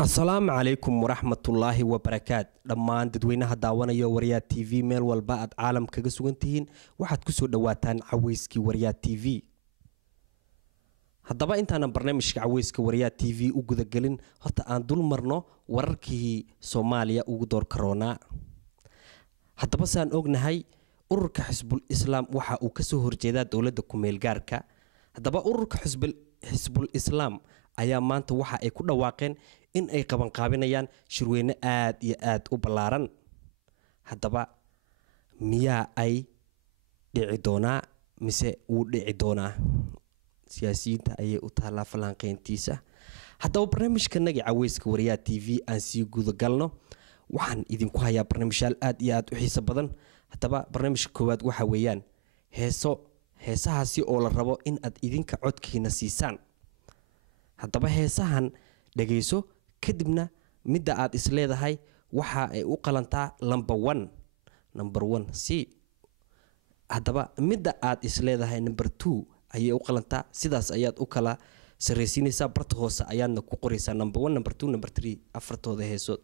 السلام عليكم ورحمة الله وبركاته. لما dadweynaha daawanaya Wariyad TV meel walba aad caalam kaga sugantihiin waxaad ku soo dhawaataan Caweyski Wariyad TV. haddaba intaan barnaamijka Caweyska Wariyad TV u guda galin horta aan dul marno wararkii Soomaaliya ugu door corona. haddaba saan ognahay ururka Xisbul Islaam waxa uu ka soo horjeedaa dawladda ku meel gaarka. haddaba ururka Xisbul Islaam ayaa maanta waxa ay ku dhawaaqeen in ay qaban qaabinayaan shirweyne aad iyo aad u balaaran. haddaba miyaa ay dhici doonaa mise uu dhici doonaa siyaasiyiinta ayay u taala falanqeyntiisa. haddaba barnaamijkanaga Caweyska Wariyad TV aan sii guda galno waxaan idinku hayaa barnaamijyaal aad iyo aad u xiiso badan. haddaba barnaamijka koowaad waxa weeyaan heesahaasi oo la rabo in aad idinka codkiina siisaan. haddaba heesahan dhageyso kadibna midda aad isleedahay waxa ay u qalantaa number 1 si haddaba midda aad isleedahay number 2 ayay u qalantaa sidaas ayaad u kala sareysiinaysaa barta hoose ayaadna ku qoraysaa number 1 number 2 number 3 afartooda heesood.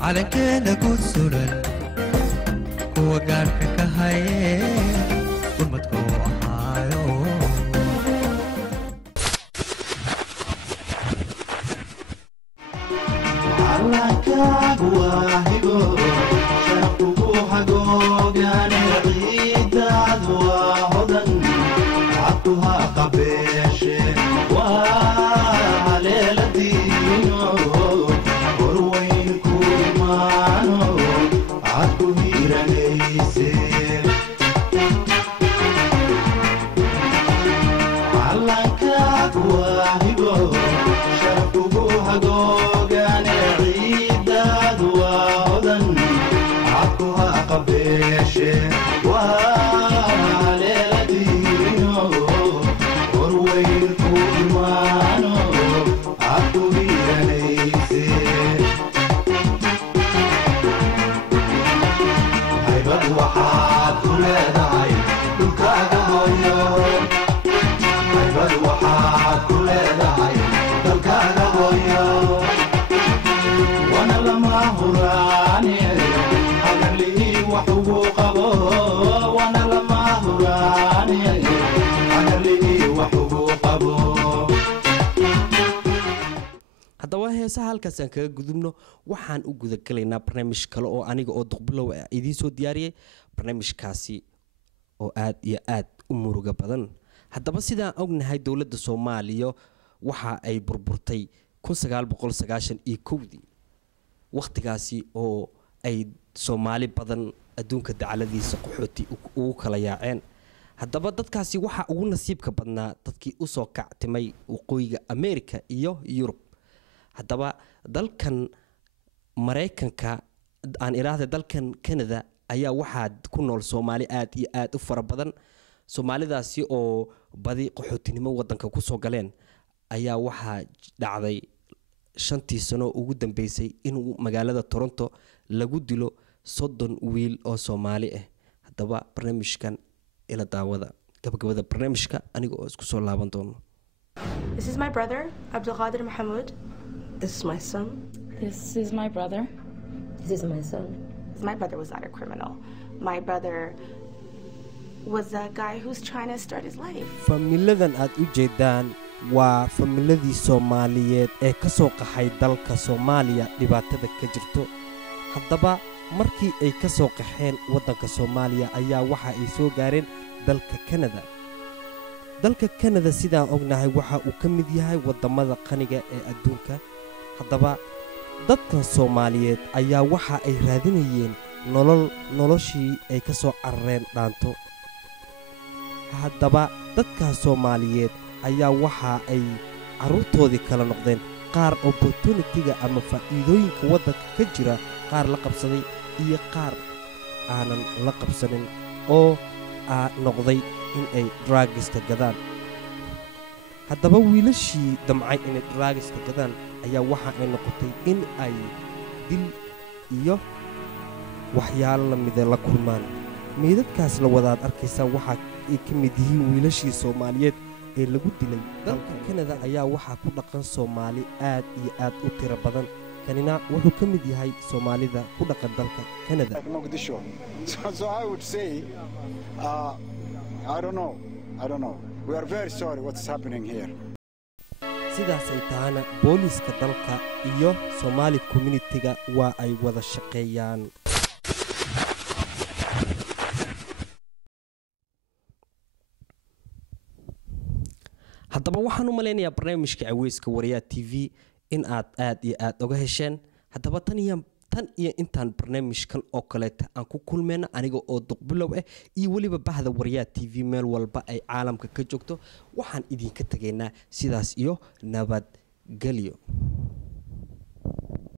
calankeena guud suran kuwa gaarka ka haye ummadka u ahaayo calankagu waa higo shaqqugu hagoogaane ciidaadu waa hodan cabduha qabeeshe waa haleeladiino عقوها قبيشي وليلتينو ورويلكو إيمانو عقو بيانيسي هيبت وحاد كل دعي دلكاga hooyo هيبت وحاد كل دعي دلكاga hooyo وانا لما هراني أغلي وحبو قبو وانا لما هراني أغلي وحبو قبو haddaba heesaha halkaasaan kaga gudubno waxaan u gudagalaynaa barnaamij kale oo aniga oo duqbilow idiin soo diyaariyey barnaamijkaasi oo aad iyo aad u muruga badan haddaba sidaan ognahay dowladda Soomaaliya waxa ay burburtay 1991 waqtigaasi oo ay Soomaali badan adduunka dacaladiisa qaxooti ugu kala yaaceen haddaba dadkaasi waxa ugu nasiibka badnaa dadkii u soo kactimay waqooyiga America iyo Yurub haddaba dalkan Mareykanka aan iraahdo dalkan Canada ayaa waxa ku nool Soomaali aad iyo aad u fara badan Soomaalidaasi oo badi qaxootinimo wadanka ku soo galeen ayaa waxa dhacday 5 sano ugu dambeysay in magaalada Toronto lagu dilo 30 wiil oo Soomaali ah haddaba barnaamijkan ila daawada gabagabada barnaamijka aniga oo isku soo laaban doono This is my brother Abdulqadir Mahmoud. This is my son. This is my brother. This is my son. My brother was not a criminal. My brother was a guy who's trying to start his life. familadan aad u jeedaan waa familadii Soomaaliyeed ee ka soo qaxay dalka Soomaaliya dhibaatada ka jirto haddaba markii ay ka soo qaxeen wadanka Soomaaliya ayaa waxa ay soo gaareen dalka Canada dalka Canada sidaan ognahay waxa uu ka mid yahay wadamada qaniga ee adduunka haddaba dadkan Soomaaliyeed ayaa waxa ay raadinayeen noloshii ay ka soo carreen dhaanto haddaba dadka Soomaaliyeed ayaa waxa ay caruurtoodii kala noqdeen qaar opportunity-ga ama faa'iidooyinka wadanka ka jira qaar la qabsaday iyo qaar aanan la qabsanin oo noqday in ay drugska gadaan haddaba wiilashii damcay inay drugska gadaan ayaa waxa ay noqotay in ay dil iyo waxyaalo la mid ah la kulmaan meedadkaas la wadaad arkaysa waxa ay ka mid yihiin wiilashii Soomaaliyeed ee lagu dilay dalka Canada ayaa waxa ku dhaqan Soomaali aad iyo aad u tiro badan kanina wuxuu ka mid yahay Soomaalida ku dhaqan dalka Canada So I would say I don't know we are very sorry what's happening here sidaas ay taana booliska dalka iyo Somali community-ga waa ay wada shaqeeyaan haddaba waxaan u maleynayaa barnaamijka Caweyska Waryaa TV in aad iyo aad uga hesheen haddaba tan iyo intaan barnaamijkan oo kale aan ku kulmeena aniga oo duqbilow ah iyo waliba bahda Waryaa TV meel walba ay caalamka ka joogto waxaan idinka tageynaa sidaas iyo nabad galyo